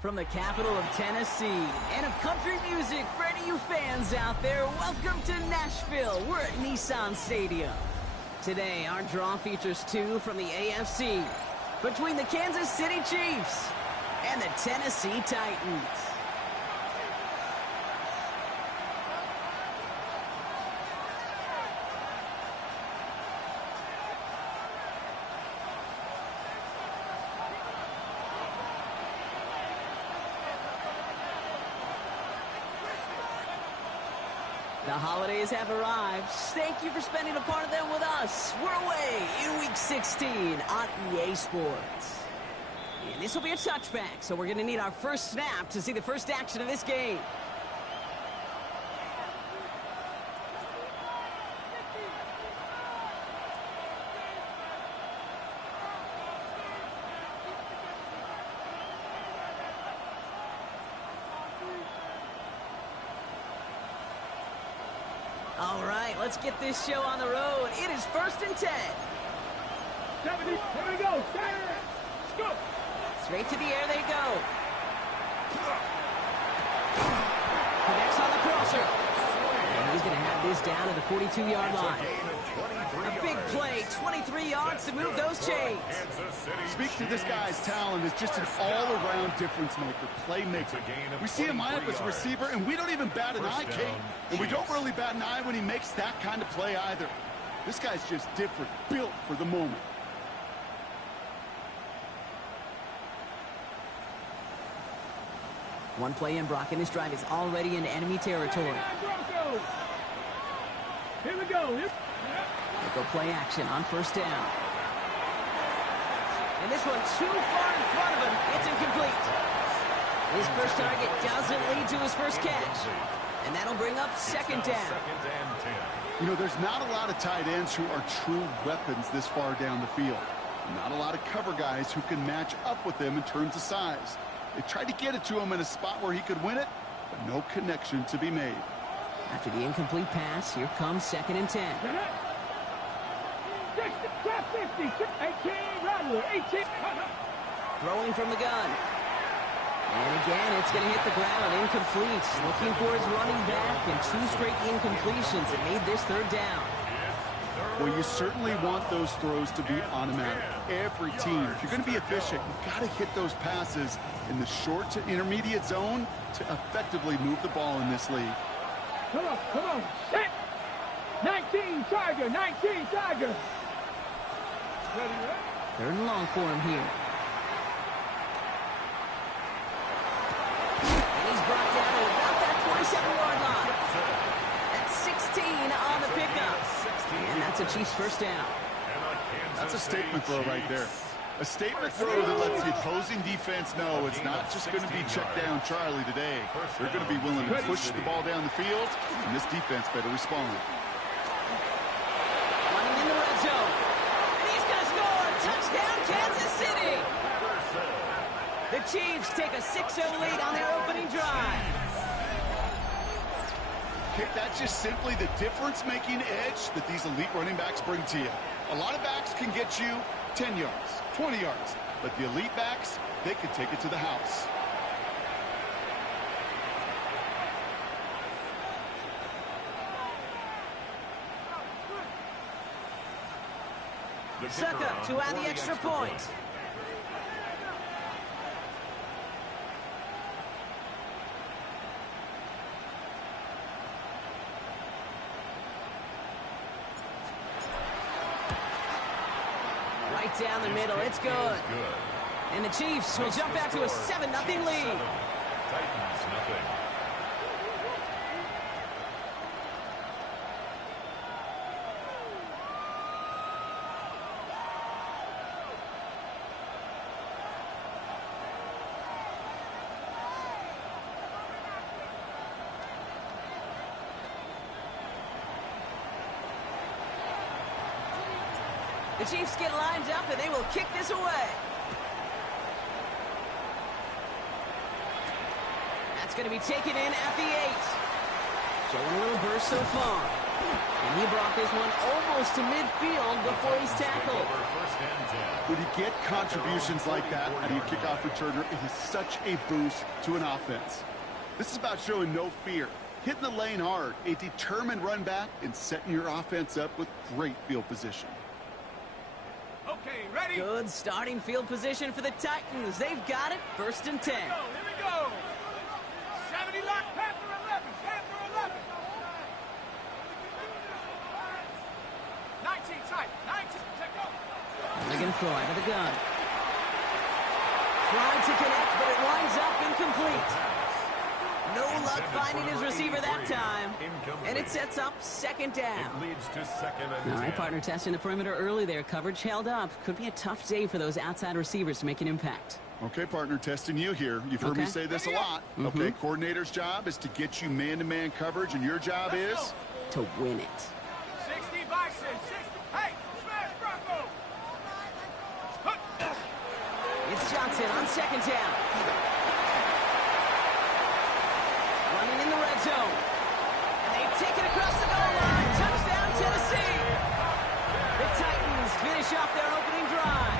From the capital of Tennessee and of country music for any of you fans out there, welcome to Nashville. We're at Nissan Stadium. Today, our draw features two from the AFC between the Kansas City Chiefs and the Tennessee Titans. The holidays have arrived. Thank you for spending a part of them with us. We're away in Week 16 on EA Sports. And this will be a touchback, so we're going to need our first snap to see the first action of this game. All right, let's get this show on the road. It is 1st and 10. 70, here we go. Let's go. Straight to the air they go. Connects on the crosser. And he's going to have this down at the 42-yard line. A big play, 23 yards to move those chains. Speaks to this guy's talent as just an all-around difference maker, playmaker. We see him line up as a receiver, and we don't even bat an eye, Kate. And we don't really bat an eye when he makes that kind of play either. This guy's just different, built for the moment. One play in, Brock, and this drive is already in enemy territory. Here we go. They'll go play action on 1st down. And this one too far in front of him. It's incomplete. His first target doesn't lead to his first catch. And that'll bring up 2nd down. You know, there's not a lot of tight ends who are true weapons this far down the field. Not a lot of cover guys who can match up with them in terms of size. They tried to get it to him in a spot where he could win it, but no connection to be made. After the incomplete pass, here comes 2nd and 10. 50, 18, Rattler, 18. Throwing from the gun. And again, it's going to hit the ground, incomplete. Looking for his running back, and 2 straight incompletions that made this 3rd down. Well, you certainly want those throws to be automatic. Every team, if you're going to be efficient, you've got to hit those passes in the short to intermediate zone to effectively move the ball in this league. Come on, set. 19, Tiger, 19, Tiger. 3rd and long for him here. And he's brought down to about that 27-yard line. That's 16 on the pickup. And that's a Chiefs 1st down. That's a statement throw right there. A statement throw that lets the opposing defense know it's not just going to be check down Charlie today. They're going to be willing to push the ball down the field, and this defense better respond. Running in the red zone. And he's going to score. Touchdown, Kansas City. The Chiefs take a 6-0 lead on their opening drive. Okay, that's just simply the difference-making edge that these elite running backs bring to you. A lot of backs can get you 10 yards, 20 yards, but the elite backs, they can take it to the house. Succop to add the extra point. Right down the middle, it's good. And the Chiefs will jump out to a 7-0 lead. Titans, nothing. The Chiefs get lined up, and they will kick this away. That's going to be taken in at the 8. Showing a little burst so far. And he brought this one almost to midfield before he's tackled. When you get contributions like that out of your kickoff returner, it is such a boost to an offense. This is about showing no fear, hitting the lane hard, a determined run back, and setting your offense up with great field position. Okay, ready? Good starting field position for the Titans. They've got it, 1st and 10. Here we go. 70 lock, Panther 11, Panther 11. 19 tight, 19, take off. They're going to throw out of the gun. Trying to connect, but it winds up incomplete. No luck finding his receiver that time. And it sets up 2nd down. It leads to 2nd and 10. All right, partner, testing the perimeter early there. Coverage held up. Could be a tough day for those outside receivers to make an impact. Okay, partner, testing you here. You've heard me say this a lot. Okay, coordinator's job is to get you man-to-man coverage, and your job is? To win it. 60 Bison, 60. Hey, smash Bronco. It's Johnson on 2nd down. Running in the red zone. And they take it across the goal line. Touchdown, Tennessee. The Titans finish off their opening drive.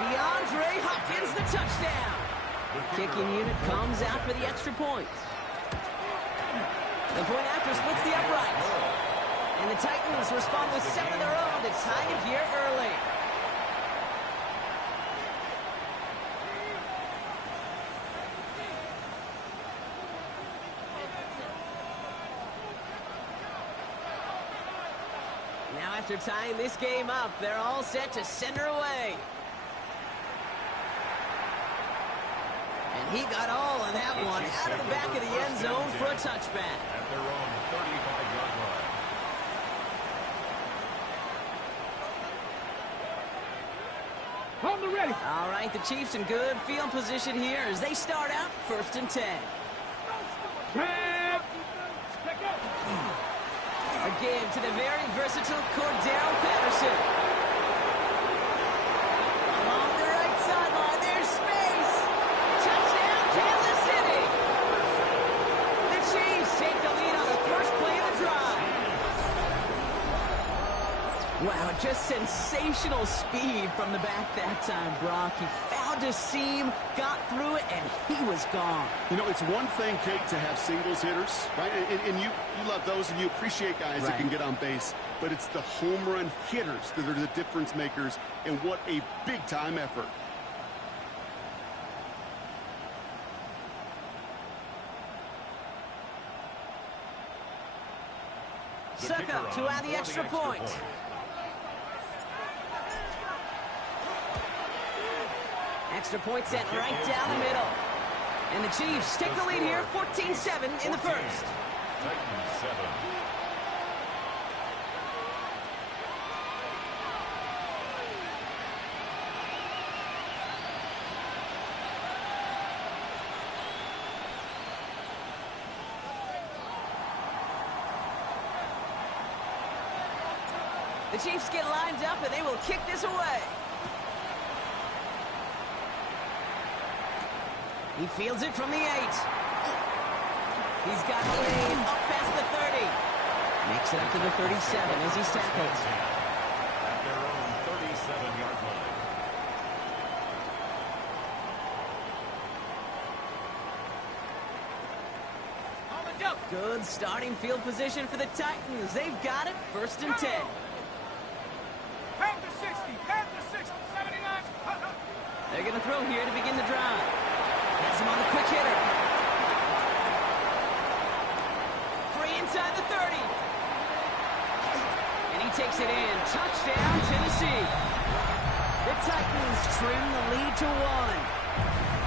DeAndre Hopkins, the touchdown. Kicking unit comes out for the extra point. The point after splits the upright. And the Titans respond with 7 of their own to tie it here early. Now after tying this game up, they're all set to send her away. And he got all of that one out of the back of the end zone for a touchback. At their own 35-yard line. Hold the ready. All right, the Chiefs in good field position here as they start out 1st and 10. Red. Take off. Again to the very versatile Cordero Patterson. Along the right sideline, there's space. Touchdown, Kansas City. The Chiefs take the lead on the first play of the drive. Wow, just sensational speed from the back that time, Brock. He found a seam, got through it, and he was gone. You know, it's one thing, Kate, to have singles hitters, right? And you love those, and you appreciate guys that can get on base. But it's the home run hitters that are the difference makers, and what a big-time effort. Succop to add the extra point. Extra point sent right down the middle. And the Chiefs take the lead here, 14-7 in the first. Titans 7. The Chiefs get lined up and they will kick this away. He fields it from the 8. He's got a lane up past the 30. Makes it up to the 37 as he's tackled. At their own 37-yard line. Good starting field position for the Titans. They've got it, 1st and 10. Panther 60, Panther 60, 79. They're going to throw here to begin the drive. Has him on the quick hitter. Free inside the 30. And he takes it in. Touchdown, Tennessee. The Titans trim the lead to 1.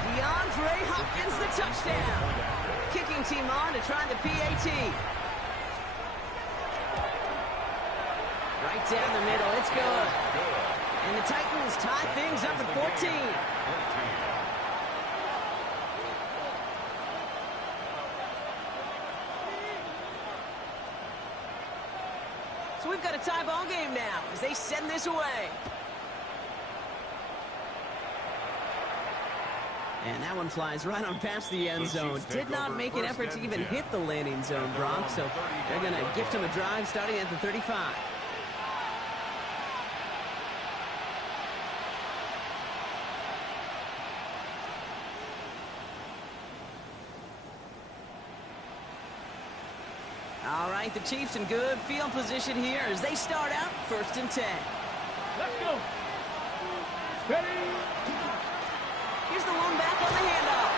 DeAndre Hopkins, the touchdown. Kicking team on to try the PAT. Right down the middle. It's good. And the Titans tie things up at 14. So we've got a tie ball game now as they send this away. And that one flies right on past the end zone. Did not make an effort to even hit the landing zone, Brock. So they're going to gift him a drive starting at the 35. All right, the Chiefs in good field position here as they start out 1st and 10. Let's go. Ready. Here's the lone back on the handoff.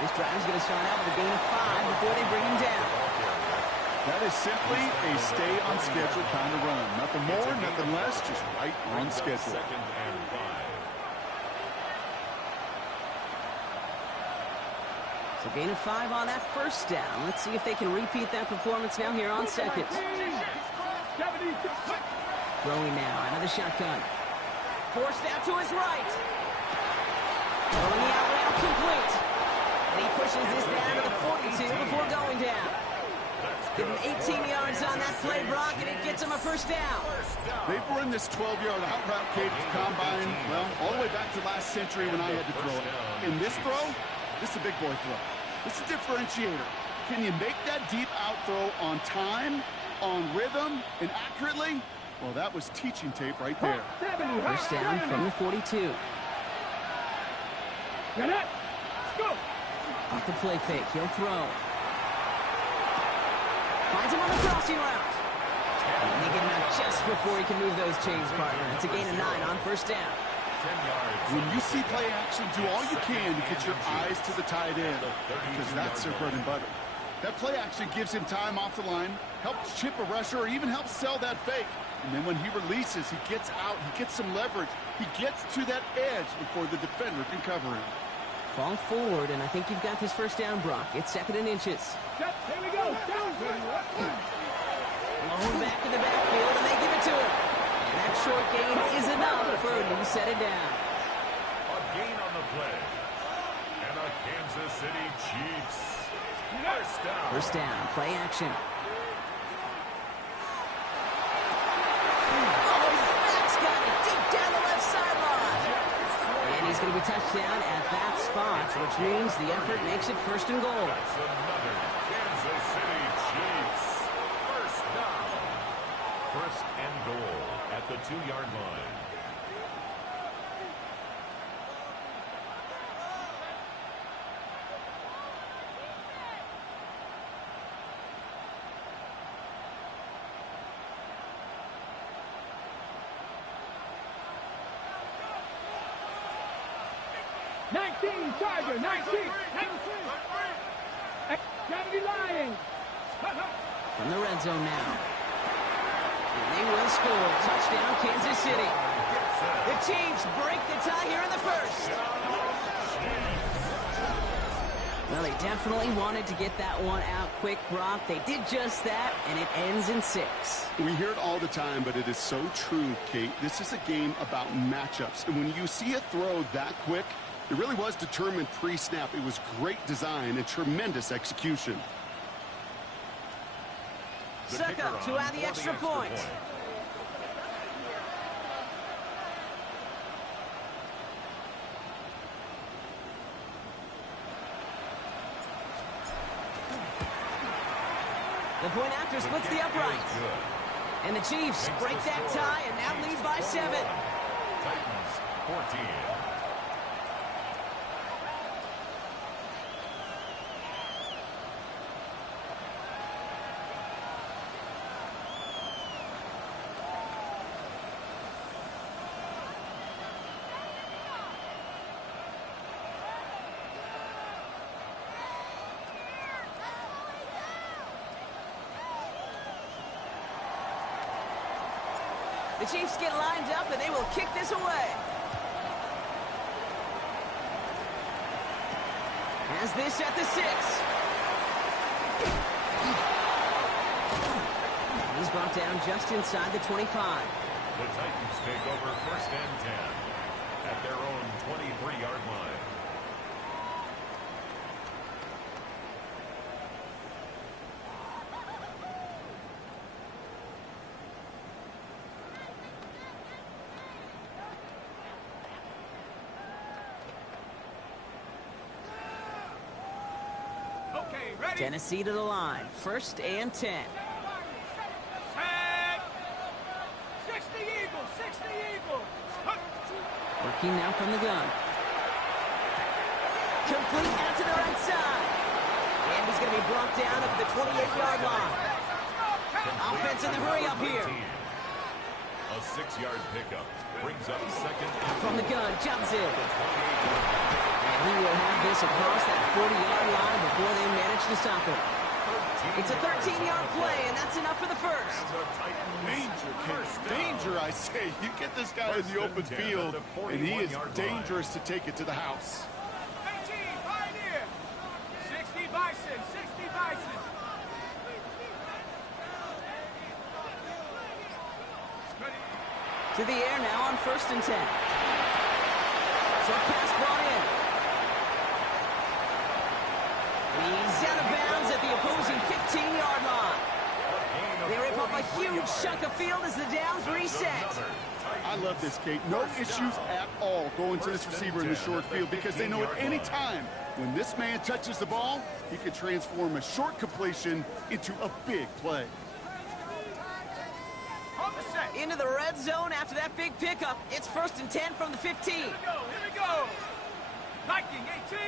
This drive's going to start out with a gain of 5 before they bring him down. That is simply a stay on schedule kind of run. Nothing more, nothing less, just right on schedule. 2nd and 5. So gain of 5 on that 1st down. Let's see if they can repeat that performance now here on 2nd. Throwing now out of the shotgun. Forced out to his right. Throwing the out route complete. And he pushes this down to the 42 before going down. Give him 18 yards on that play, Brock, and it gets him a 1st down. They've run this 12-yard out route, Kate, to combine, well, all the way back to last century when I had to throw it. In this throw, this is a big boy throw. It's a differentiator. Can you make that deep out throw on time, on rhythm, and accurately? Well, that was teaching tape right there. 1st down from the 42. Off the play fake, he'll throw. Finds him on the crossing route. And they get him out just before he can move those chains, partner. It's a gain of 9 on 1st down. 10 yards. When you see play action, do all you can to get your eyes to the tight end, because that's their bread and butter. That play action gives him time off the line, helps chip a rusher, or even helps sell that fake. And then when he releases, he gets out, he gets some leverage. He gets to that edge before the defender can cover him. Fall forward, and I think you've got this 1st down, Brock. It's 2nd and inches. Here we go. Blown back in the backfield, and they give it to him. And that short gain is enough for a new set it down. A gain on the play. And a Kansas City Chiefs 1st down. 1st down, play action. He's going to be touched down at that spot, which means the effort makes it 1st and goal. That's another Kansas City Chiefs 1st down. 1st and goal at the 2-yard line. Charger, 19. 70 Lions. From the red zone now. And they will score. Touchdown, Kansas City. The Chiefs break the tie here in the 1st. Well, they definitely wanted to get that one out quick, Brock. They did just that, and it ends in 6. We hear it all the time, but it is so true, Kate. This is a game about matchups. And when you see a throw that quick, it really was determined pre-snap. It was great design and tremendous execution. Succop to add the extra point. The point after splits the uprights. And the Chiefs break that tie and now lead by 7. Titans 14. The Chiefs get lined up, and they will kick this away. Has this at the 6. He's brought down just inside the 25. The Titans take over 1st and 10 at their own 23-yard line. Tennessee to the line. 1st and 10. Set. 60 Eagles, 60 Eagles. Working now from the gun. Complete out to the right side. And he's going to be brought down at the 28-yard line. Offense in the hurry up here. A 6-yard pickup brings up 2nd. From the gun, Johnson. And he will have this across that 40-yard line before they manage to stop it. It's a 13-yard play, and that's enough for the first. Danger, danger, I say. You get this guy in the open field, and he is dangerous to take it to the house. 18, Pioneer. 60 Bison, 60 Bison. To the air now on 1st and 10. Short pass brought in. He's out of bounds at the opposing 15-yard line. They rip up a huge chunk of field as the downs reset. I love this, Kate. No issues at all going to this receiver in the short field because they know at any time when this man touches the ball, he can transform a short completion into a big play. Into the red zone after that big pickup. It's 1st and 10 from the 15. Here we go. Viking 18.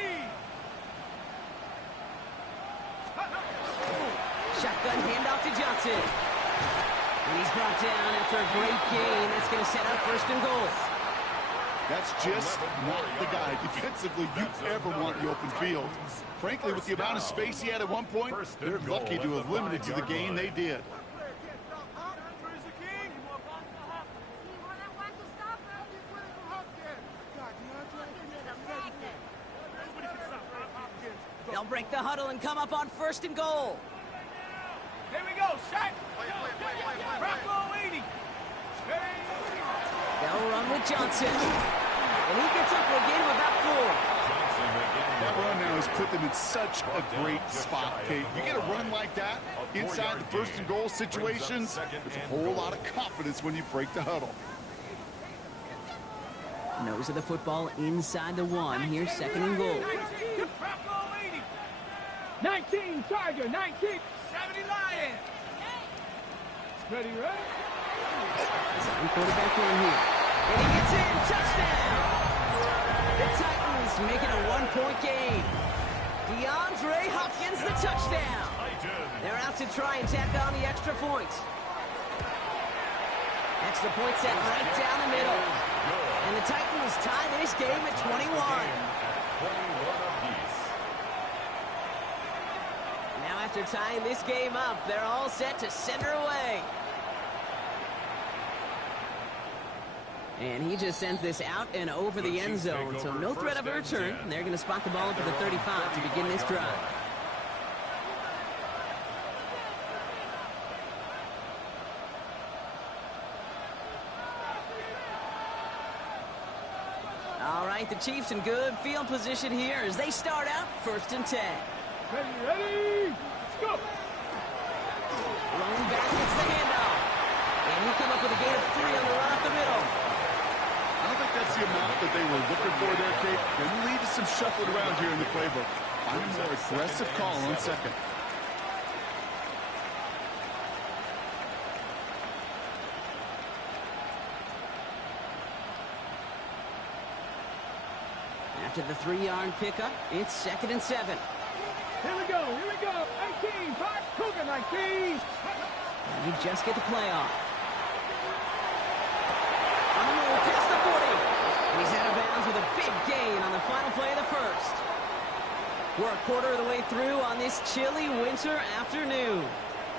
Shotgun handoff to Johnson. And he's brought down after a great gain. That's going to set up 1st and goal. That's just not the guy defensively you ever want in the open field. Frankly, with the amount of space he had at one point, they're lucky to have limited to the gain they did. They'll break the huddle and come up on 1st and goal. Here we go, set. Bronco 80. They'll run with Johnson. And he gets up for a gain of about 4. That run now has put them in such a great spot, Kate. You get a run like that inside the 1st and goal situations, there's a whole lot of confidence when you break the huddle. Nose of the football inside the 1. Here's 2nd and goal. 19 Tiger, 19. 70 Lion. Ready? Second quarterback run here. And he gets in. Touchdown. The Titans make it a 1-point game. DeAndre Hopkins the touchdown. They're out to try and tack on the extra point. Extra point set right down the middle. And the Titans tie this game at 21. Now after tying this game up, they're all set to send her away. And he just sends this out and over the end zone, so no threat of a return. They're going to spot the ball up at the 35 to begin this drive. All right, the Chiefs in good field position here as they start out 1st and 10. Ready? Let's go. Running back gets the handoff. And he'll come up with a gain of 3 on the run up the middle. I don't think that's the amount that they were looking for there, Kate. They lead to some shuffling around here in the playbook. I'm a more aggressive call on 2nd. After the 3-yard pickup, it's 2nd and 7. Here we go. 18, 5, Cougar 19. And you just get the play off. On the move, past the 40. And he's out of bounds with a big gain on the final play of the first. We're a quarter of the way through on this chilly winter afternoon.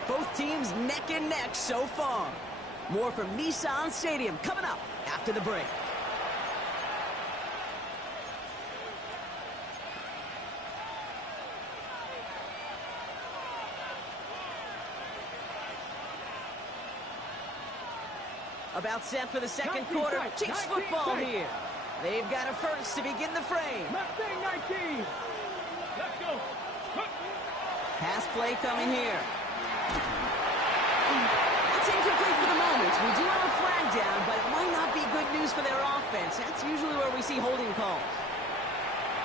Both teams neck and neck so far. More from Nissan Stadium coming up after the break. About set for the second quarter. Chiefs football here. They've got a first to begin the frame. 19. Let's go. Pass play coming here. It's incomplete for the moment. We do have a flag down, but it might not be good news for their offense. That's usually where we see holding calls.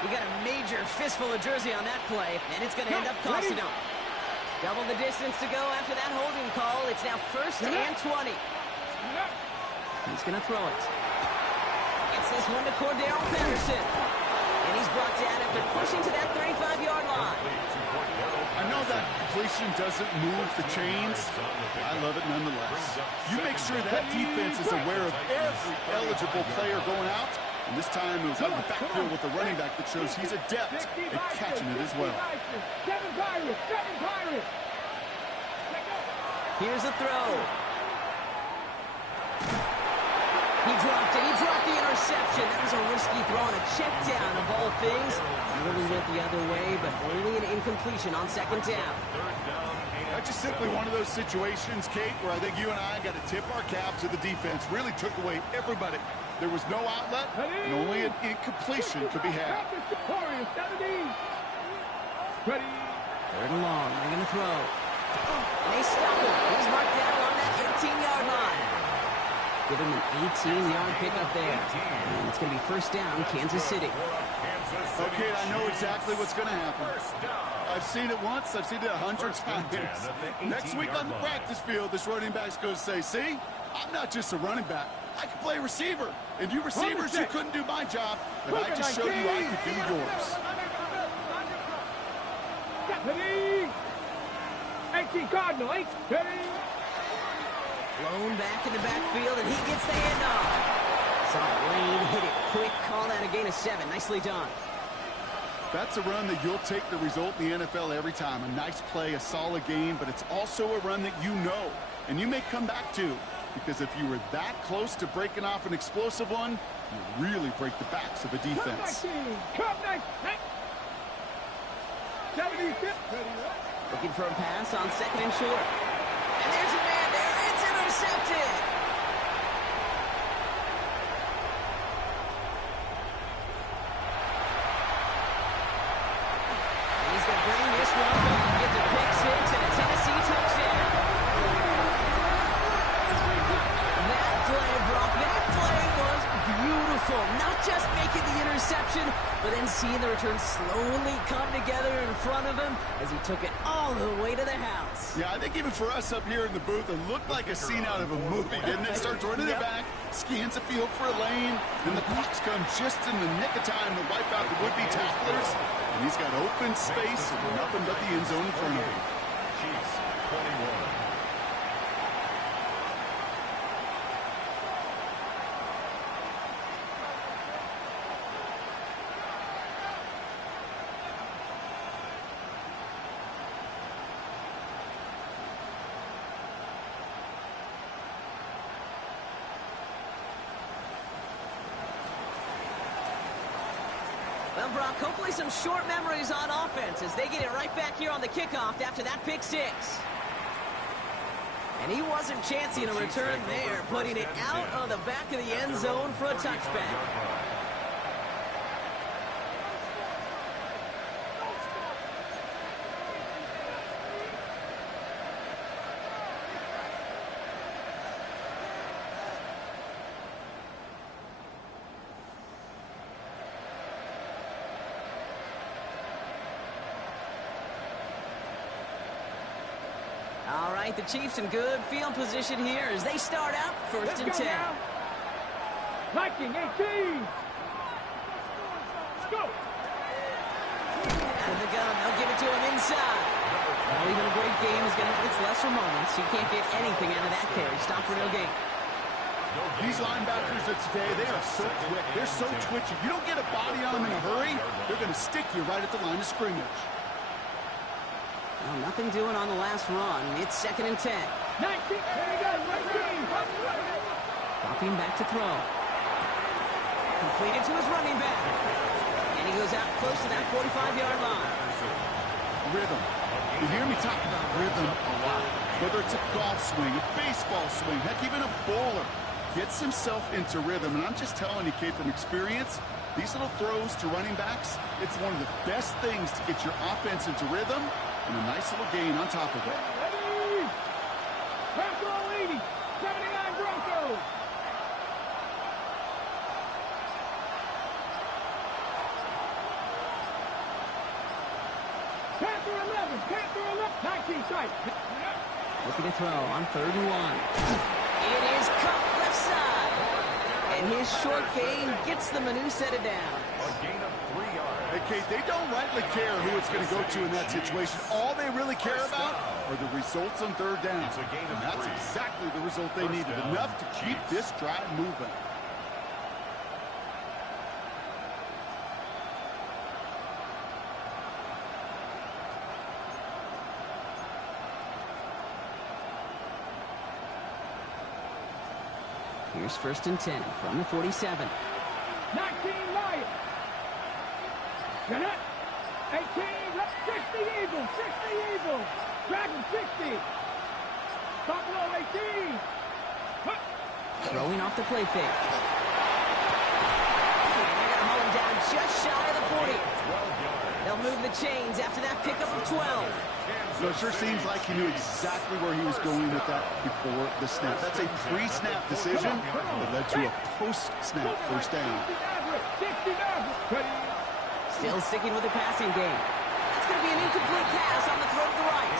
He got a major fistful of jersey on that play, and it's going to end up costing him. Double the distance to go after that holding call. It's now 1st and 20. He's going to throw it. Gets this one to Cordero Patterson. And he's brought down after pushing to that 35-yard line. I know that completion doesn't move the chains. I love it nonetheless. You make sure that defense is aware of every eligible player going out. And this time it was out of the backfield with the running back that shows he's adept at catching it as well. Here's a throw. He dropped it. He dropped the interception. That was a risky throw and a check down of all things. Really went the other way, but only an incompletion on 2nd down. That's just simply one of those situations, Kate, where I think you and I got to tip our cap to the defense. Really took away everybody. There was no outlet, and only an incompletion could be had. 3rd and long. They're going to throw. And they stop him. He's marked down on that 18-yard line. Give him an 18-yard pickup there. And it's going to be 1st down, Kansas City. Okay, I know exactly what's going to happen. I've seen it once. I've seen it 100 times. Next week on the practice field, this running back's going to say, see, I'm not just a running back. I can play receiver. And you receivers, you couldn't do my job, but I just showed you I could do yours. 18 Cardinal, 8. Blown back in the backfield, and he gets the handoff. Saw Lane hit it quick. Call that a gain of 7. Nicely done. That's a run that you'll take the result in the NFL every time. A nice play, a solid game, but it's also a run that you know, and you may come back to, because if you were that close to breaking off an explosive one, you really break the backs of a defense. Looking for a pass on 2nd and short. And there's a man there. It's intercepted. And he's going to bring this one home. Gets a pick 6 and a Tennessee touchdown. That play, Brock, that play was beautiful. Not just making the interception, but then seeing the return slowly come together in front of him as he took it all the way to the house. Yeah, I think even for us up here in the booth, it looked like a scene out of a movie, didn't it? Starts running it back, scans the field for a lane, and the Bucs come just in the nick of time to wipe out the would-be tacklers. And he's got open space and nothing but the end zone in front of him. Chiefs, 21. Well, Brock, hopefully some short memories on offense as they get it right back here on the kickoff after that pick 6. And he wasn't chancing a return there, putting it out of the back of the end zone for a touchback. All right, the Chiefs in good field position here as they start out 1st and 10. Viking 18. Let's go. Out of the gun, they'll give it to him inside. Well, even a great game is going to have its lesser moments. You can't get anything out of that carry. Stop for no gain. These linebackers of today, they are so quick. They're so twitchy. You don't get a body on them in a hurry, they're going to stick you right at the line of scrimmage. Well, nothing doing on the last run. It's 2nd and 10. 19. There you go. 19. Dropping back to throw. Completed to his running back. And he goes out close to that 45-yard line. Rhythm. You hear me talk about rhythm a lot. Whether it's a golf swing, a baseball swing, heck, even a bowler gets himself into rhythm. And I'm just telling you, Kate, from experience, these little throws to running backs, it's one of the best things to get your offense into rhythm and a nice little gain on top of it. Ready? Bronco 80. 79 Broncos. Looking to throw on 3rd and 1. It is cut left side. And his short gain gets the Manu set it down. A gain of 3 yards. Hey, Kate, they don't rightly care who it's going to go to in that situation. All they really care about are the results on 3rd down. It's a gain of And that's 3. exactly the result they needed. Enough to keep this drive moving. Here's 1st and 10 from the 47. 19 Lions. Get it. 18, 60 Eagles, 60 Eagles. Dragon 60. Buffalo 18. Throwing off the play fake. And they're going to haul him down just shy of the 40. 12 yards. They'll move the chains after that pickup of 12. So it sure seems like he knew exactly where he was going with that before the snap. That's a pre-snap decision that led to a post-snap 1st down. Still sticking with the passing game. That's going to be an incomplete pass on the throw to the right.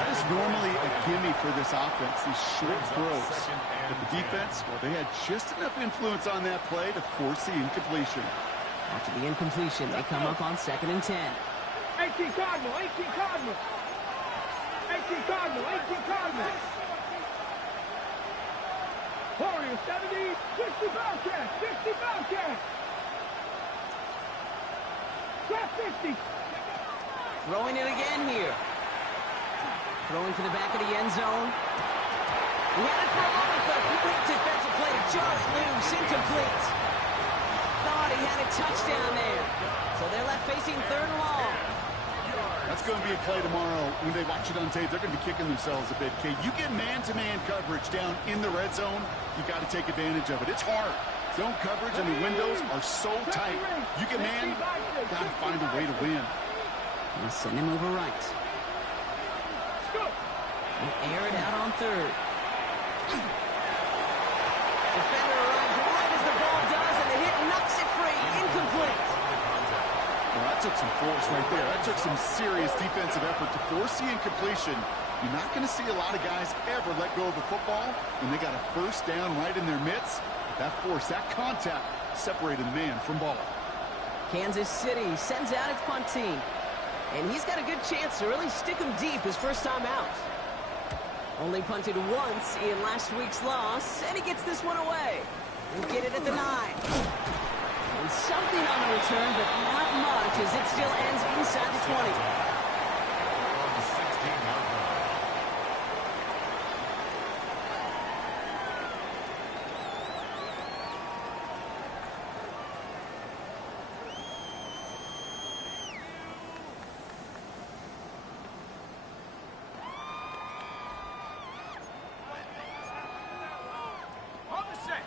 That is normally a gimme for this offense, these short throws. But the defense, well, they had just enough influence on that play to force the incompletion. After the incompletion, they come up on 2nd and 10. 18 Cardinal, 18 Cardinal. 18 Cardinal, 18 Cardinal. Warriors 70, 60 Bobcats, 60 Bobcats. Trap 50. Throwing it again here. Throwing for the back of the end zone. He had it for a moment, but a quick defensive play to jar it loose. Incomplete. Thought he had a touchdown there. So they're left facing 3rd and long. That's going to be a play tomorrow. When they watch it on tape, they're going to be kicking themselves a bit. Okay, you get man-to-man coverage down in the red zone, you got to take advantage of it. It's hard. Zone coverage and the windows are so tight. You get man, got to find a way to win. And send him over right. And air it out on 3rd. Defender arrives right as the ball does, and the hit knocks it free. Incomplete. Well, that took some force right there. That took some serious defensive effort to force the incompletion. You're not going to see a lot of guys ever let go of a football when they got a 1st down right in their midst. That force, that contact, separated man from ball. Kansas City sends out its punt team. And he's got a good chance to really stick him deep his first time out. Only punted once in last week's loss, and he gets this one away. He'll get it at the 9. And something on the return, but not much, as it still ends inside the 20. On the 16-yard line.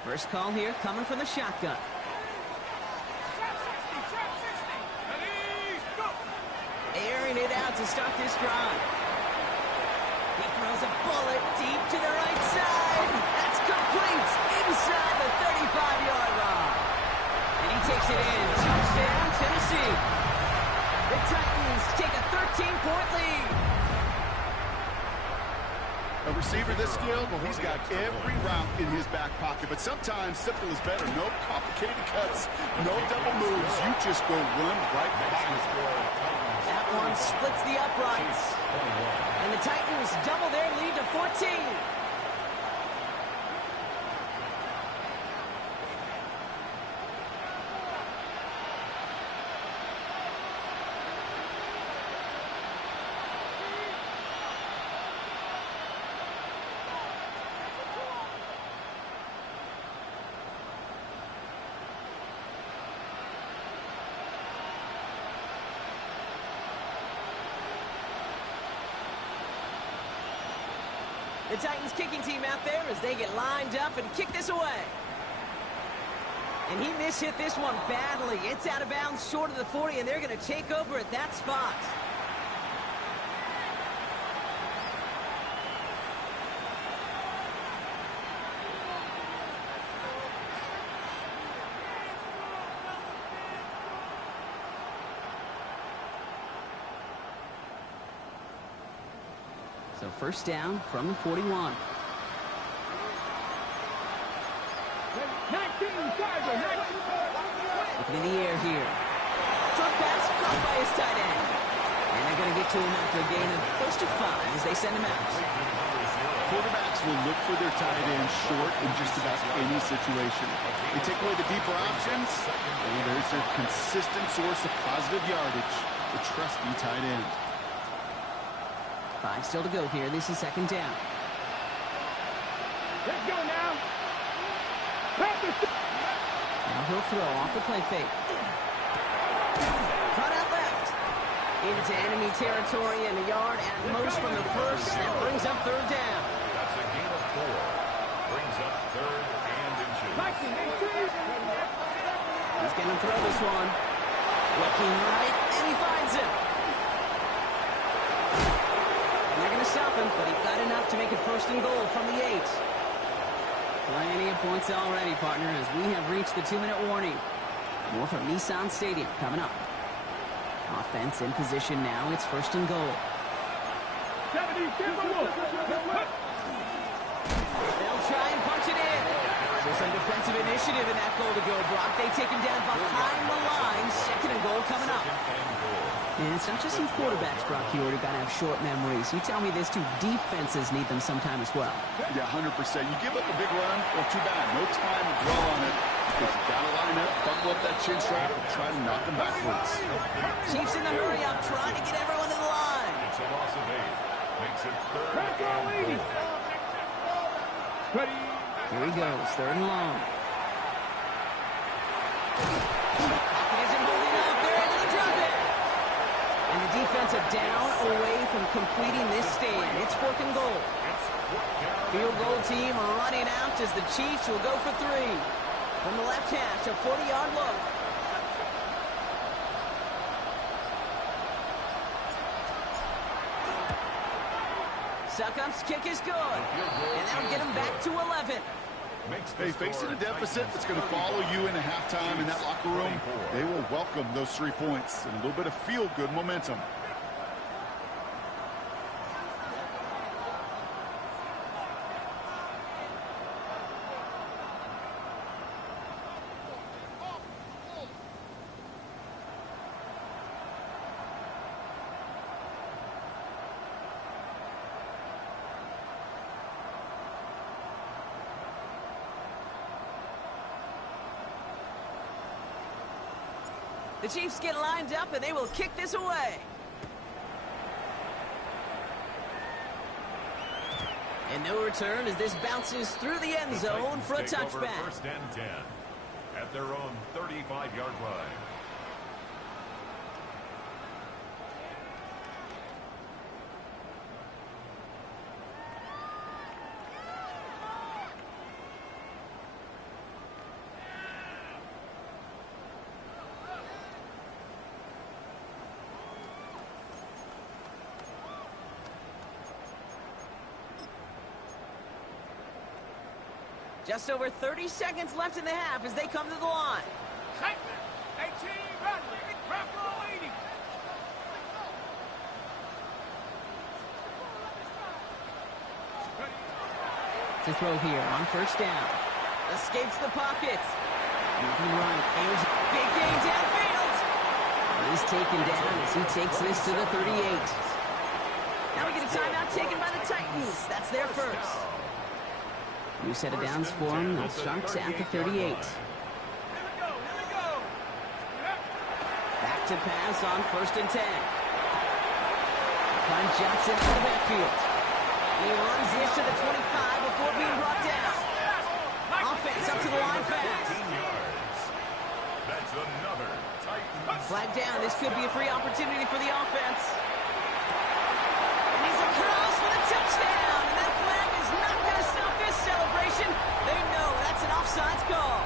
First call here coming from the shotgun. Trap 60. Ready, go. Airing it out to start this drive. He throws a bullet deep to the right side. That's complete inside the 35-yard line. And he takes it in. Touchdown, Tennessee. The Titans take a 13-point lead. A receiver this skilled, well, he's got every route in his back pocket. But sometimes simple is better. No complicated cuts, no double moves. You just go run right by it. That one splits the uprights. And the Titans double their lead to 14. The Titans kicking team out there as they get lined up and kick this away. And he mishit this one badly. It's out of bounds short of the 40, and they're going to take over at that spot. So first down from the 41. 19, Tiger, 19. Looking in the air here. Short pass caught by his tight end. And they're going to get to him after a gain of close to 5 as they send him out. Quarterbacks will look for their tight end short in just about any situation. They take away the deeper options, and there's their consistent source of positive yardage, the trusty tight end. 5 still to go here. This is second down. Let's go now. Now he'll throw off the play fake. Cut out left. Into enemy territory and a yard at most from the first. That brings up third down. That's a gain of 4. Brings up third and inches. 19, 18. He's going to throw this one. Looking right, and he finds him. And they're going to stop him, but he got enough to make it first and goal from the 8. Plenty of points already, partner, as we have reached the 2-minute warning. More from Nissan Stadium coming up. Offense in position now. It's first and goal. 70, They'll try and punch it in. So some defensive initiative in that goal to go. Brock, they take him down behind the line. Second and goal coming up. And it's not just some quarterbacks, Brock, you already got to have short memories. You tell me this too, defenses need them sometime as well. Yeah, 100%. You give up a big run, well, too bad. No time to dwell on it because you got to line up, buckle up that chin strap, and try to knock them backwards. Chiefs in the hurry up, trying to get everyone to the line. It's a loss of 8. Makes it third and 4. Ready. Here he goes, third and long. Pocket isn't holding up, they're into the drop it. And the defense are down away from completing this stand. It's fourth and goal. Field goal team running out as the Chiefs will go for 3. From the left hash, a 40-yard look. Succop's kick is good. And that'll get him back to 11. Hey, facing a deficit that's going to follow you into halftime in that locker room, they will welcome those 3 points and a little bit of feel-good momentum. The Chiefs get lined up, and they will kick this away. And no return as this bounces through the end zone for a touchback. First and 10 at their own 35-yard line. Just over 30 seconds left in the half as they come to the line. 18, Bradley, Bradley leading. To throw here on first down. Escapes the pocket. Moving right. Aims big gain downfield. He's taken down as he takes this to the 38. Now we get a timeout taken by the Titans. That's their first. New set of downs for him. They'll start at the 38. Back to pass on first and 10. Find Johnson in the backfield. He runs this to the 25 before being brought down. Offense up to the line fast. That's another Titan. Flag down. This could be a free opportunity for the offense. And he's across for the touchdown. And that flag is not going to stop this celebration. They know that's an offsides call.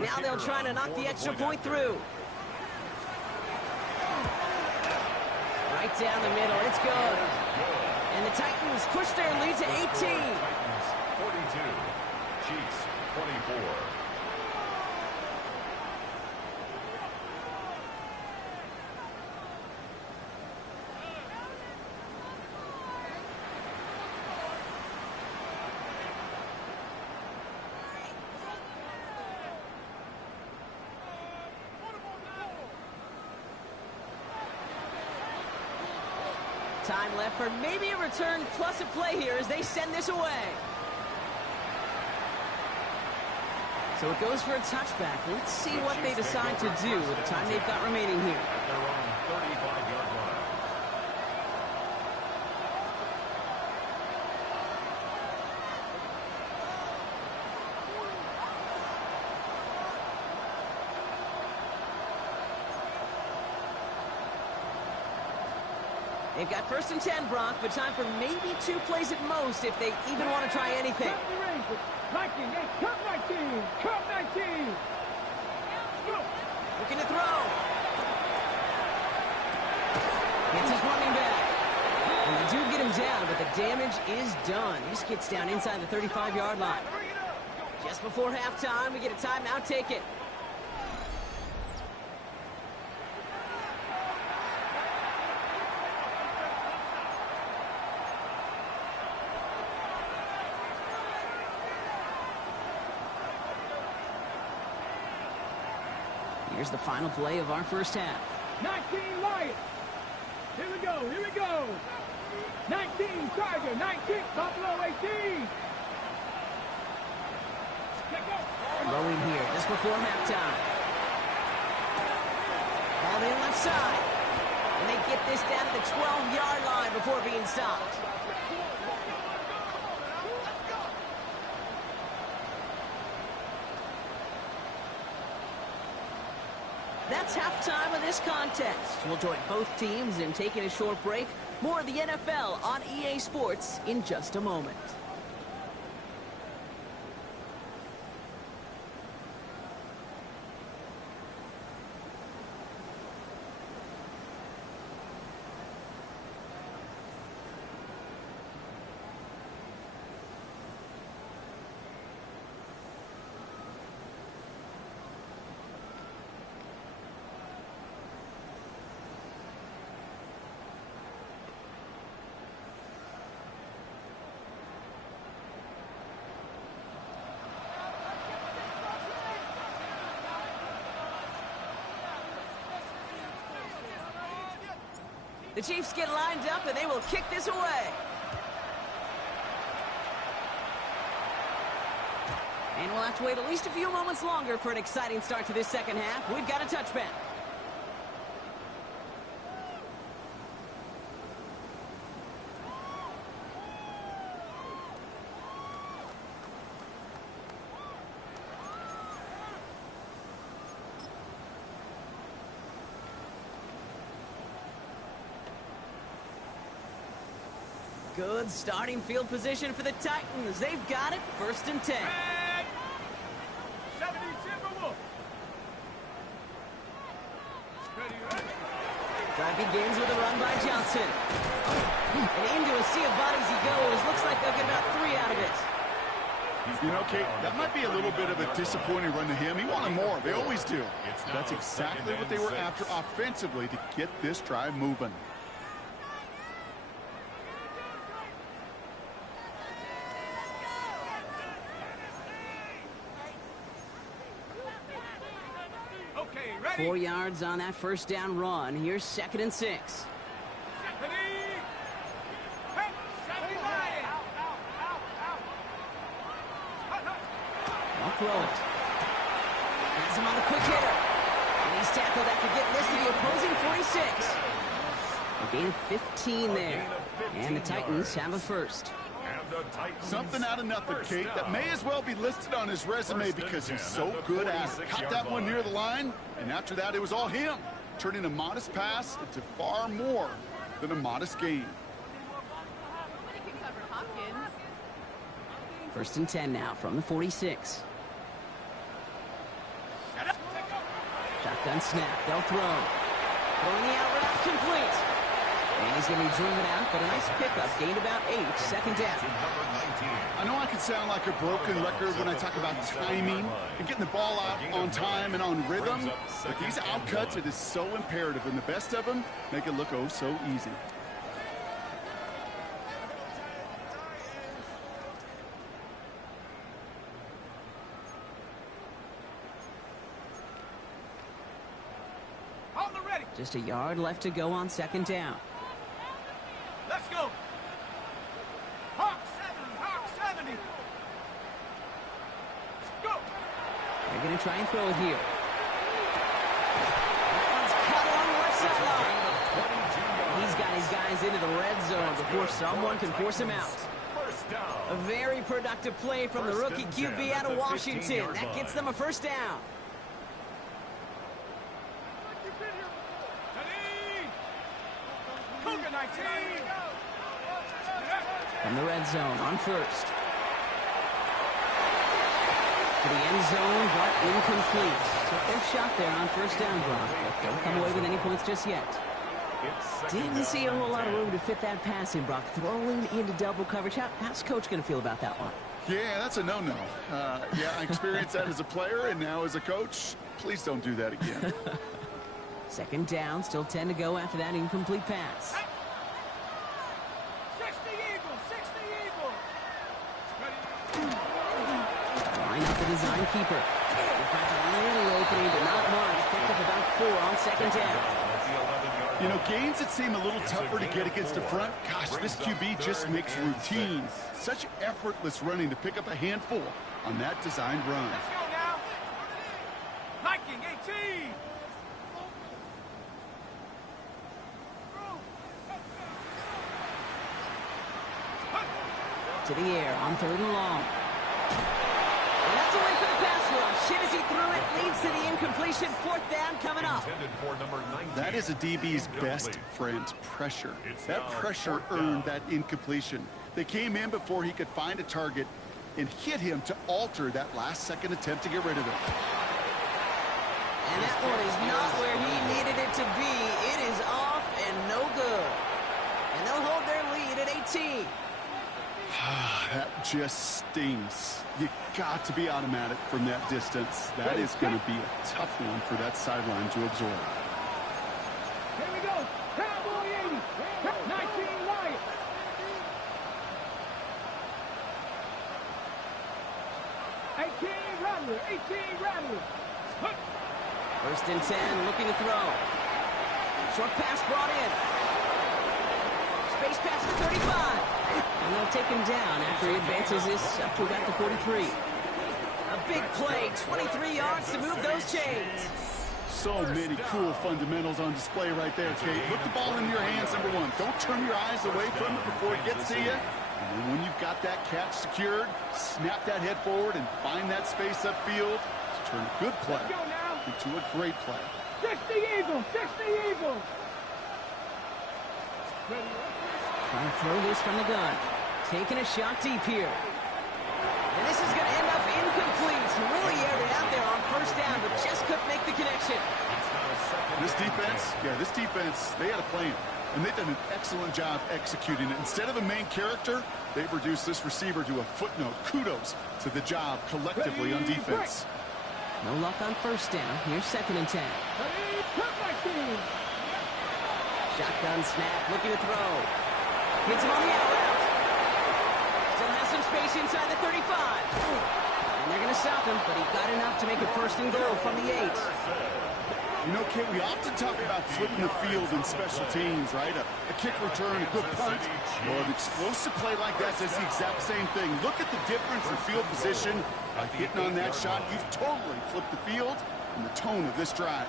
Now they'll try to knock the extra point through. Right down the middle. It's good. And the Titans push their lead to 18. Titans 42, Chiefs 24. Time left for maybe a return plus a play here as they send this away. So it goes for a touchback. Let's see what they decide to do with the time they've got remaining here. At their own 35-yard line. They've got 1st and 10, Brock, but time for maybe 2 plays at most if they even want to try anything. 19, cut 19, cut 19. Looking to throw. Gets his running back. And they do get him down, but the damage is done. He just gets down inside the 35-yard line. Just before halftime, we get a timeout taken. Here's the final play of our first half. 19 Lions. Here we go, here we go. 19 Tiger, 19 Buffalo 18. Throwing here just before halftime. Ball in left side. And they get this down to the 12-yard line before being stopped. That's halftime of this contest. We'll join both teams in taking a short break. More of the NFL on EA Sports in just a moment. The Chiefs get lined up, and they will kick this away. And we'll have to wait at least a few moments longer for an exciting start to this second half. We've got a touchback. Good starting field position for the Titans. They've got it. 1st and 10. Drive begins with a run by Johnson. And into a sea of bodies he goes. Looks like they'll get about 3 out of it. You know, Kate, that might be a little bit of a disappointing run to him. He wanted more. They always do. That's exactly what they were after offensively to get this drive moving. Ready? 4 yards on that first down run. Here's 2nd and 6. They'll throw it. Has him on the quick hitter. And he's tackled after getting this to the opposing 46. A gain of 15 there. And the Titans have a first. Something out of nothing, Kate. That may as well be listed on his resume because he's so good at it. Caught that one near the line, and after that, it was all him. Turning a modest pass into far more than a modest gain. 1st and 10 now from the 46. Shotgun snap. They'll throw. Throwing the out route complete. And he's going to be driven out, but a nice pickup. Gained about 8, second down. I know I can sound like a broken record when I talk about timing and getting the ball out on time and on rhythm, but these outcuts, it is so imperative, and the best of them make it look oh so easy. Just a yard left to go on second down. Let's go. Hawk 70. Go. They're going to try and throw it here. That one's cut along the left sideline. He's got his guys into the red zone before someone can force him out. A very productive play from the rookie QB out of Washington. That gets them a first down. From the red zone on first. To the end zone, but incomplete. Took their shot there on first down, Brock, but don't come away with any points just yet. Didn't see a whole lot of room to fit that pass in, Brock. Throwing into double coverage. How's Coach going to feel about that one? Yeah, that's a no-no. Yeah, I experienced that as a player, and now as a coach, please don't do that again. Second down, still 10 to go after that incomplete pass. Line up the design keeper. He finds a little opening, but not much. Picked up about 4 on second down. You know, gains that seem a little tougher to get against the front. Gosh, this QB just makes routine. Such effortless running to pick up a handful on that designed run. Let's go now. Viking 18. To the air on third and long. And that's a win for the pass rush. Hit as he threw it, leads to the incompletion. Fourth down coming up. That is a DB's best friend, pressure. That pressure earned that incompletion. They came in before he could find a target and hit him to alter that last-second attempt to get rid of it. And that one is not where he needed it to be. It is off and no good. And they'll hold their lead at 18. That just stings. You got to be automatic from that distance. That is going to be a tough one for that sideline to absorb. Here we go. Cowboy 80. 19 Wyatt. Rattler. 18 Rattler. First and 10, looking to throw. Short pass brought in. Space pass for 35. And they'll take him down after he advances this up to about the 43. A big play, 23 yards to move those chains. So many cool fundamentals on display right there, Kate. Put the ball in your hands, number one. Don't turn your eyes away from it before it gets to you. And then when you've got that catch secured, snap that head forward and find that space upfield to turn a good play into a great play. 60 Eagles. 60 Eagles. Trying to throw this from the gun. Taking a shot deep here. And this is going to end up incomplete. Really aired it out there on first down, but just couldn't make the connection. This defense, they had a plan. And they've done an excellent job executing it. Instead of a main character, they've reduced this receiver to a footnote. Kudos to the job collectively on defense. No luck on first down. Here's second and 10. Shotgun snap, looking to throw. Hits him on the out route. Still has some space inside the 35. And they're going to stop him, but he got enough to make it first and goal from the 8. You know, Kate, we often talk about flipping the field in special teams, right? A kick return, a good punt. Well, an explosive play like that does the exact same thing. Look at the difference in field position. By hitting on that shot, you've totally flipped the field and the tone of this drive.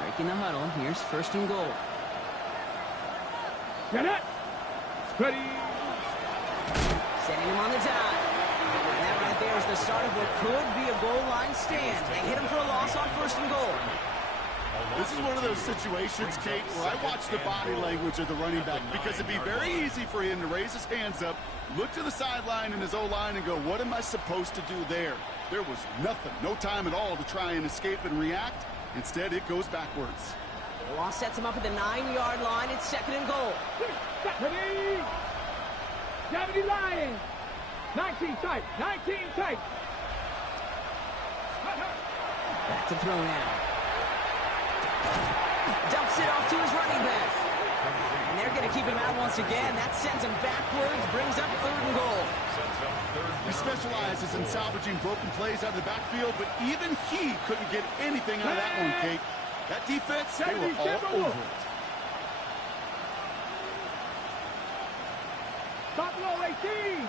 Breaking the huddle. Here's first and goal. Get it. Ready. Setting him on the dive. And that right there is the start of what could be a goal line stand. They hit him for a loss on first and goal. This is one of those situations, Kate, where I watch the body language of the running back because it'd be very easy for him to raise his hands up, look to the sideline in his O-line and go, what am I supposed to do there? There was nothing, no time at all to try and escape and react. Instead, it goes backwards. The loss sets him up at the 9-yard line. It's 2nd and goal. 70 Lions. 19 tight. 19 tight. Back to throw now. Dumps it off to his running back. And they're going to keep him out once again. That sends him backwards, brings up 3rd and goal. He specializes in salvaging broken plays out of the backfield, but even he couldn't get anything out of that one, Kate. That defense, they were all over it. Buffalo 18.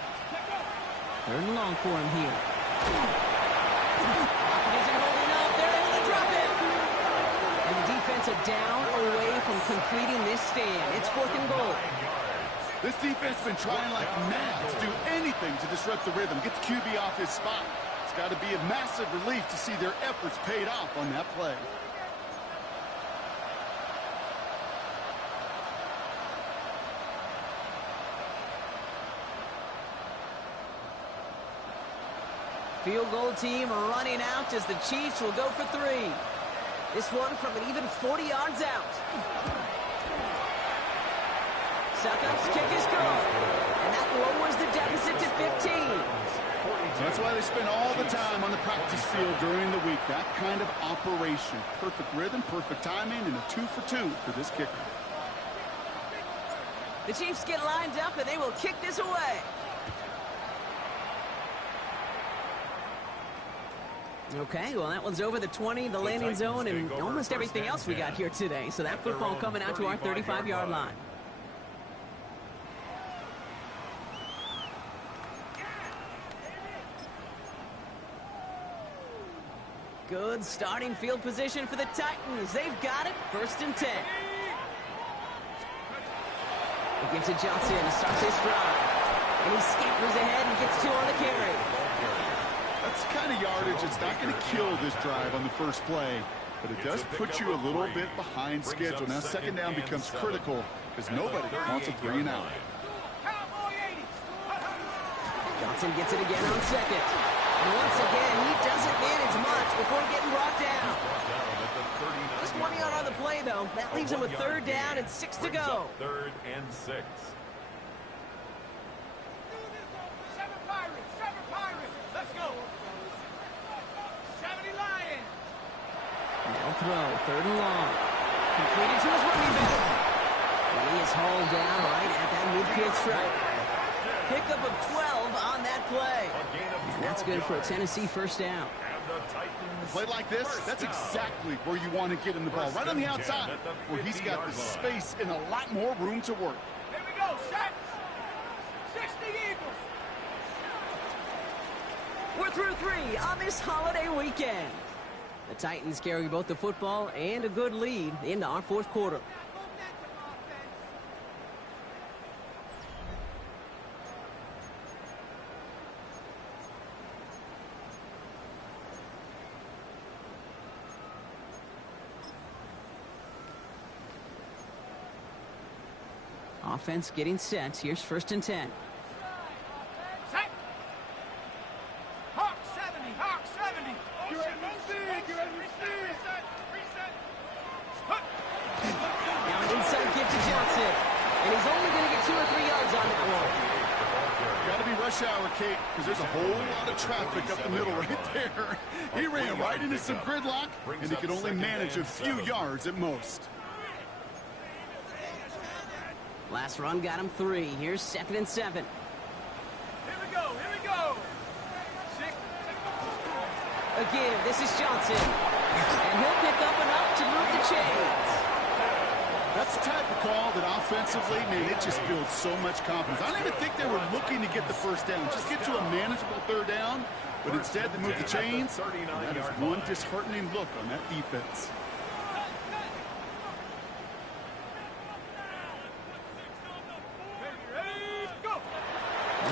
3rd and long for him here. Lockett isn't holding up. They're able to drop it. And the defense are down away from completing this stand. It's 4th and goal. This defense has been trying like mad to do anything to disrupt the rhythm, get the QB off his spot. It's got to be a massive relief to see their efforts paid off on that play. Field goal team running out as the Chiefs will go for 3. This one from an even 40 yards out. Succop's kick is good. And that lowers the deficit to 15. That's why they spend all the time on the practice field during the week. That kind of operation. Perfect rhythm, perfect timing, and a 2 for 2 for this kicker. The Chiefs get lined up and they will kick this away. Okay, well, that one's over the 20, the landing zone, and almost everything else we got here today. So that football coming out to our 35-yard line. Good starting field position for the Titans. They've got it. 1st and 10. They give to Johnson to start this drive. And he scampers ahead and gets 2 on the carry. That's the kind of yardage it's not going to kill this drive on the first play, but it does put you a little bit behind schedule. Now 2nd down becomes critical because nobody wants a 3 and out. Johnson gets it again on 2nd. And once again, he doesn't manage much before getting brought down. Just 1 yard on the play, though. That leaves him with 3rd down and 6 to go. 3rd and 6. Now throw, 3rd and long. Completed to his running back. And he is hauled down right at that midfield stripe. Pickup of 12 on that play. And that's good for a Tennessee 1st down. A play like this, that's exactly where you want to get him the ball. Right on the outside, where he's got the space and a lot more room to work. Here we go, set. 60 Eagles. We're through 3 on this holiday weekend. The Titans carry both the football and a good lead into our 4th quarter. Offense getting set. Here's 1st and 10. Set. Hawk 70, Hawk 70. You're ready to speed, you're ready to speed. Reset. Now an inside give to Johnson. And he's only going to get 2 or 3 yards on that one. Got to be rush hour, Kate, because there's a whole lot of traffic up the middle right there. He ran right into some gridlock, and he could only manage a few yards at most. Last run got him 3. Here's 2nd and 7. Here we go, here we go. 6. Again, this is Johnson. And he'll pick up enough to move the chains. That's the type of call that offensively, man, it just builds so much confidence. I don't even think they were looking to get the 1st down. Just get to a manageable 3rd down. But instead, they move the chains. And that is one disheartening look on that defense.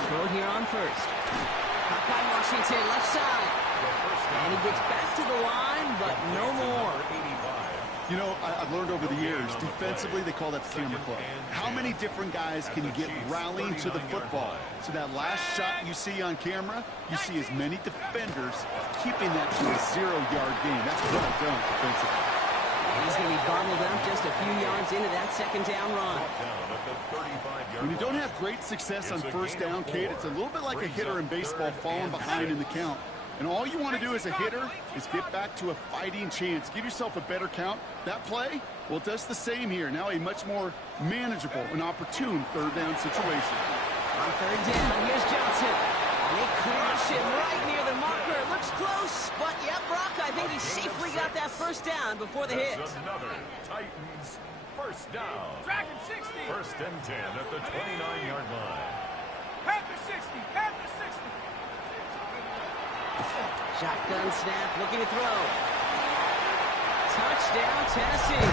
Throw here on 1st. Caught by Washington, left side. And he gets back to the line, but no more. You know, I've learned over the years, defensively, they call that the camera club. How many different guys can you get rallying to the football? So that last shot you see on camera, you see as many defenders keeping that to a 0-yard game. That's well done defensively. And he's going to be bottled up just a few yards into that second down run. When you don't have great success on first down, Kate, it's a little bit like a hitter in baseball falling behind in the count. And all you want to do as a hitter is get back to a fighting chance. Give yourself a better count. That play, well, it does the same here. Now a much more manageable and opportune third down situation. On third down, here's Johnson. And they crush him right near the marker. It looks close, but yep, Brock, I think he safely got that first down before the hit. Another Titans first down. Dragon 60. First and 10 at the 29-yard line. Panther 60. Panther 60. Shotgun snap, looking to throw. Touchdown, Tennessee.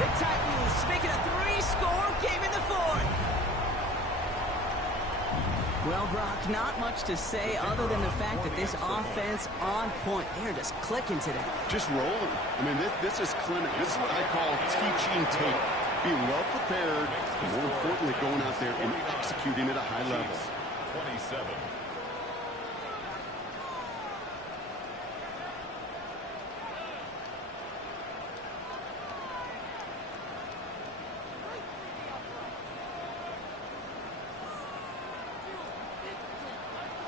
The Titans making a 3-score game in the fourth. Well, Brock, not much to say other than the fact that this offense on point. They're just clicking today. Just rolling. I mean, this is clinic. This is what I call teaching tape. Being well prepared, and more importantly, going out there and executing at a high level. 27.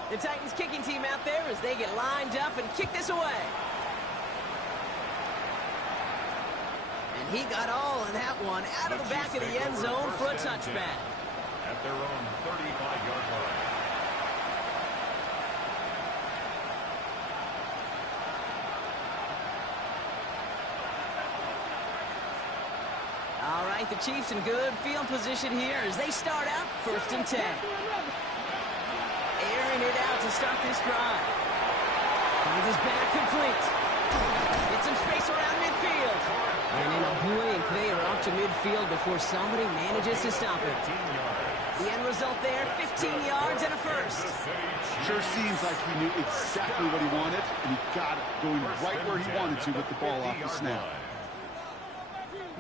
The Titans kicking team out there as they get lined up and kick this away. And he got all of that one out of the back of the end zone for a touchback. At their own 35-yard line. All right, the Chiefs in good field position here as they start out first and 10. Airing it out to start this drive. Finds his back complete. Get some space around midfield. And in a blink, they are off to midfield before somebody manages to stop it. The end result there, 15 yards and a first. Sure seems like he knew exactly what he wanted, and he got it going right where he wanted to with the ball off the snap.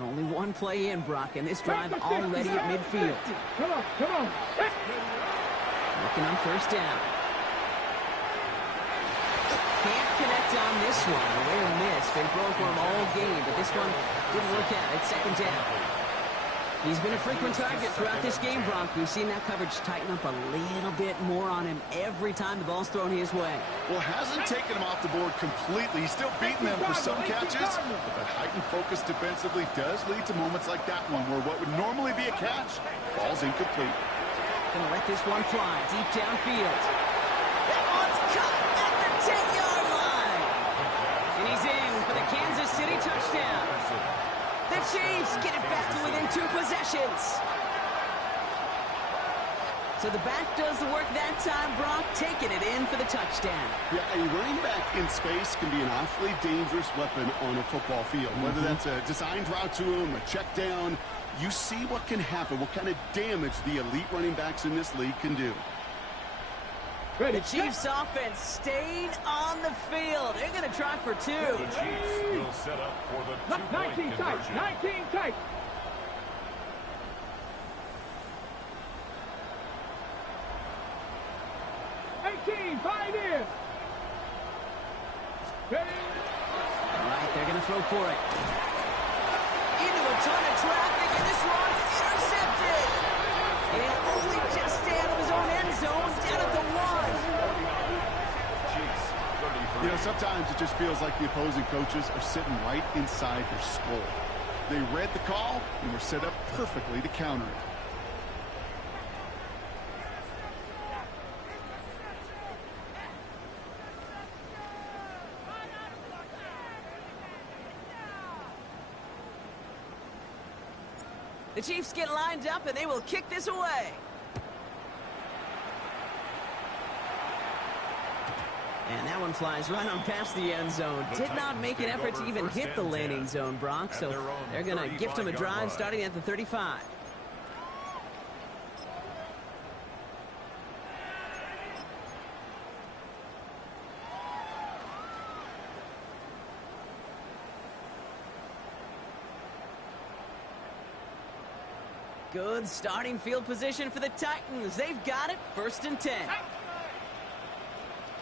Only one play in, Brock, and this drive already at midfield. Come on, come on. Looking on first down. Can't connect on this one. A rare miss. Been thrown for him all game, but this one didn't work out. It's second down. He's been a frequent target throughout this game, Brock. We've seen that coverage tighten up a little bit more on him every time the ball's thrown his way. Well, hasn't taken him off the board completely. He's still beating them for some catches, but the heightened focus defensively does lead to moments like that one where what would normally be a catch falls incomplete. Gonna let this one fly deep downfield. That one's caught at the 10-yard line. And he's in for the Kansas City touchdown. The Chiefs get it back to within 2 possessions. So the back does the work that time, Brock, taking it in for the touchdown. Yeah, a running back in space can be an awfully dangerous weapon on a football field. Whether that's a designed route to him, a check down, you see what can happen, what kind of damage the elite running backs in this league can do. Ready. The Chiefs offense stayed on the field. They're going to try for 2. The Chiefs will set up for the 2-point 19 tight. conversion. 19 tight. Five in. Ready. All right, they're going to throw for it. Into a ton of traffic, and this one's intercepted. And he'll only just stay out of his own end zone, down at the 1. You know, sometimes it just feels like the opposing coaches are sitting right inside their skull. They read the call and were set up perfectly to counter it. The Chiefs get lined up, and they will kick this away. And that one flies right on past the end zone. Did not make an effort to even hit the landing zone, Brock, so they're going to gift him a drive starting at the 35. Good starting field position for the Titans. They've got it, first and 10.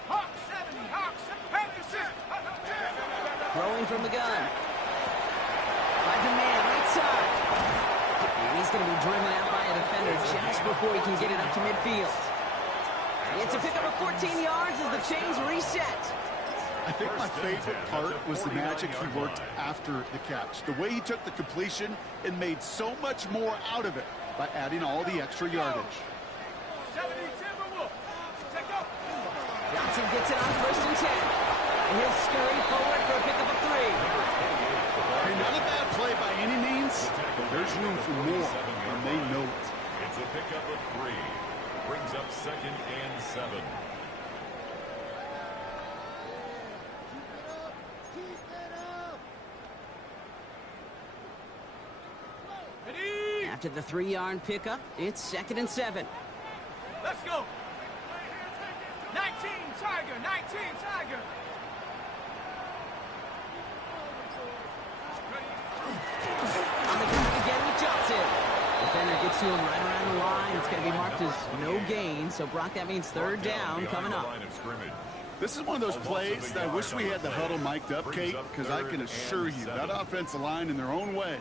Hawk 70, Hawk 70. Throwing from the gun. inside. And he's going to be driven out by a defender just before he can get it up to midfield. It's a pickup of 14 yards as the chains reset. I think my favorite part was the magic he worked after the catch. The way he took the completion and made so much more out of it by adding all the extra yardage. Johnson gets it on 1st and 10. And he'll scurry forward for a pickup of 3. Hey, not a bad play by any means, but there's room for more, and they know it. It's a pickup of 3. Brings up 2nd and 7. After the 3-yard pickup, it's 2nd and 7. Let's go. 19 Tiger, 19 Tiger. On the ground again with Johnson. Defender gets to him right around the line. It's going to be marked as no gain. So, Brock, that means 3rd down coming up. This is one of those plays that I wish we had the huddle mic'd up, Kate, because I can assure you that offensive line in their own way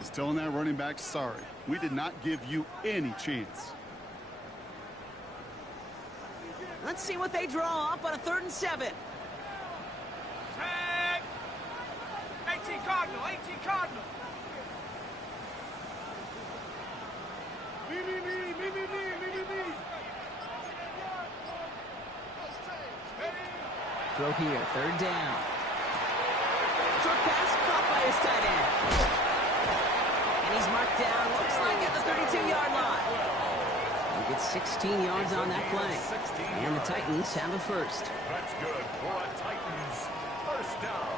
is telling that running back, sorry, we did not give you any chance. Let's see what they draw up on a 3rd and 7. Tag. 18 Cardinal, 18 Cardinal. Me. Throw here, 3rd down. Short pass caught by his tight end. And he's marked down, looks like at the 32-yard line. He gets 16 yards on that play. And the Titans have a 1st. That's good for a Titans 1st down.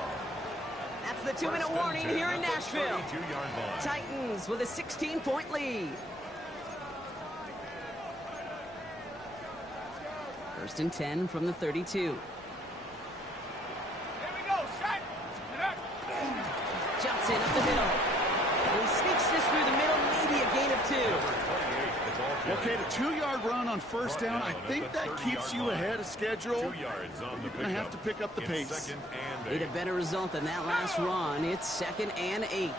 That's the 2-minute warning here in Nashville. 32-yard line. Titans with a 16-point lead. 1st and 10 from the 32. Here we go, set. Johnson up the middle. He sneaks this through the middle, maybe a gain of 2. Okay, the 2-yard run on 1st down, I think that keeps you ahead of schedule. 2 yards on the You're going to have to pick up the pace. 2nd and Need 8. a better result than that last run. It's 2nd and 8. 19.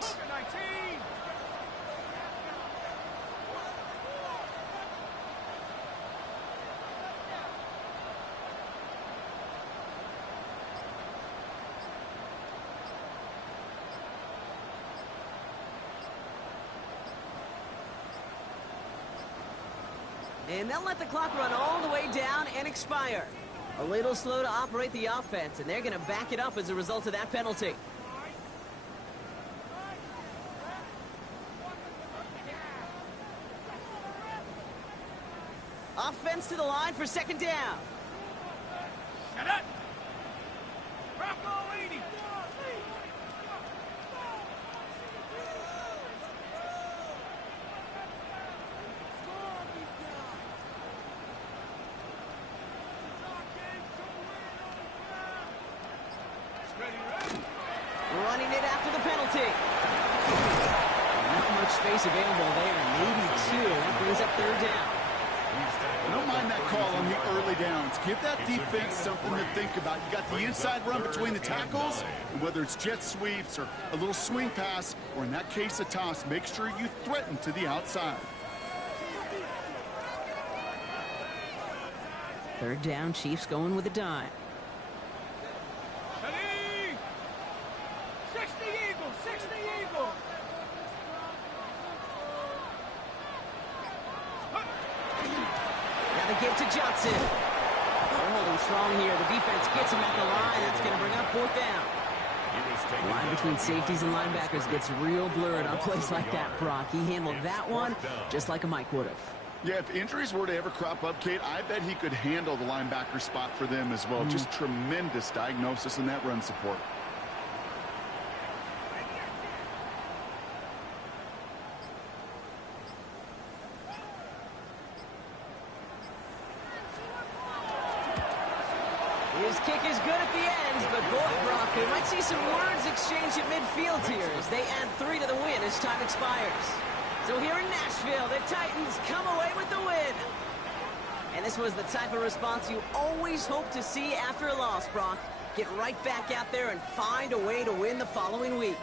And they'll let the clock run all the way down and expire. A little slow to operate the offense, and they're going to back it up as a result of that penalty. Offense to the line for 2nd down. Set it. Bronco 80. Running it after the penalty. Not much space available there. Maybe 2. That brings up 3rd down. I don't mind that call on the early downs. Give that defense something to think about. You got the inside run between the tackles, and whether it's jet sweeps or a little swing pass, or in that case a toss, make sure you threaten to the outside. 3rd down, Chiefs going with a dime. Ready. 60 Eagles, 60 Eagles. Now they give to Johnson. They're holding strong here. The defense gets him at the line. That's going to bring up 4th down. The line between safeties and linebackers gets real blurred on plays like that, Brock. He handled that one just like a Mike would have. Yeah, if injuries were to ever crop up, Kate, I bet he could handle the linebacker spot for them as well. Just tremendous diagnosis in that run support. His kick is good at the end, but boy, Brock, we might see some words exchanged at midfield here as they add 3 to the win as time expires. So here in Nashville, the Titans come away with the win. And this was the type of response you always hope to see after a loss, Brock. Get right back out there and find a way to win the following week.